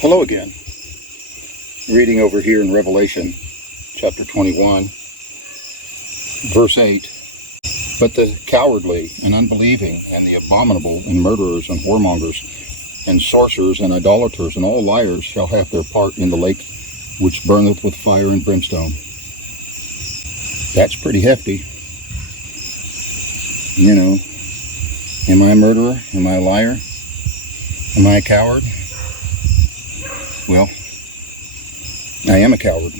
Hello again. Reading over here in Revelation chapter 21, verse 8. But the cowardly and unbelieving and the abominable and murderers and whoremongers and sorcerers and idolaters and all liars shall have their part in the lake which burneth with fire and brimstone. That's pretty hefty. You know, am I a murderer? Am I a liar? Am I a coward? Well, I am a coward,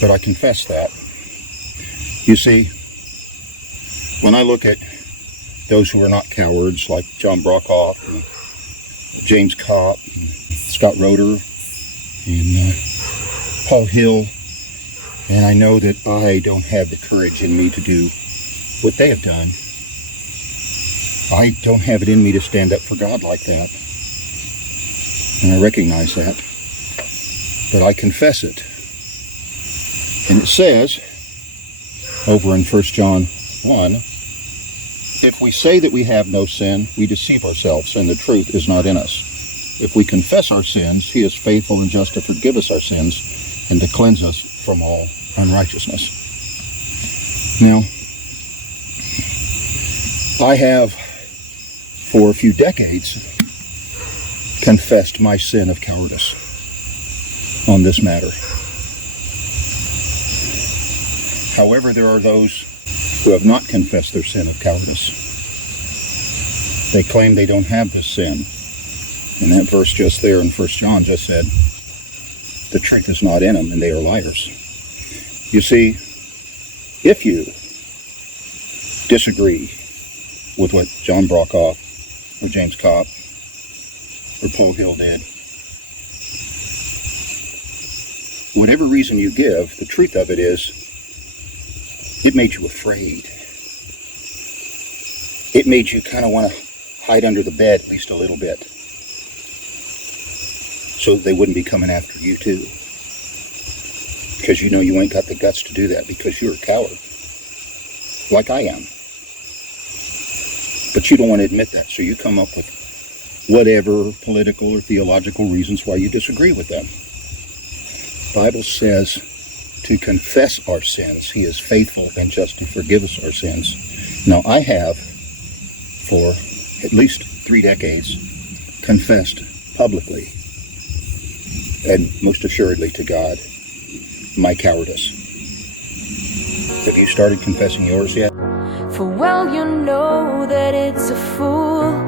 but I confess that. You see, when I look at those who are not cowards, like John Brokaw, and James Kopp, and Scott Roeder, and Paul Hill, and I know that I don't have the courage in me to do what they have done. I don't have it in me to stand up for God like that. And I recognize that. But I confess it. And it says, over in 1 John 1, if we say that we have no sin, we deceive ourselves, and the truth is not in us. If we confess our sins, he is faithful and just to forgive us our sins and to cleanse us from all unrighteousness. Now, I have, for a few decades, confessed my sin of cowardice on this matter. However, there are those who have not confessed their sin of cowardice. They claim they don't have this sin. And that verse just there in 1 John just said, the truth is not in them and they are liars. You see, if you disagree with what John Brokaw or James Kopp or Paul Hill did, whatever reason you give, the truth of it is, it made you afraid. It made you kind of want to hide under the bed at least a little bit, so that they wouldn't be coming after you too. Because you know you ain't got the guts to do that because you're a coward, like I am. But you don't want to admit that, so you come up with whatever political or theological reasons why you disagree with them. The Bible says to confess our sins. He is faithful and just to forgive us our sins. Now, I have, for at least 3 decades, confessed publicly and most assuredly to God my cowardice. Have you started confessing yours yet? For well you know that it's a fool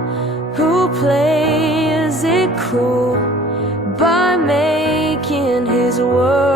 who plays it cruel by making his word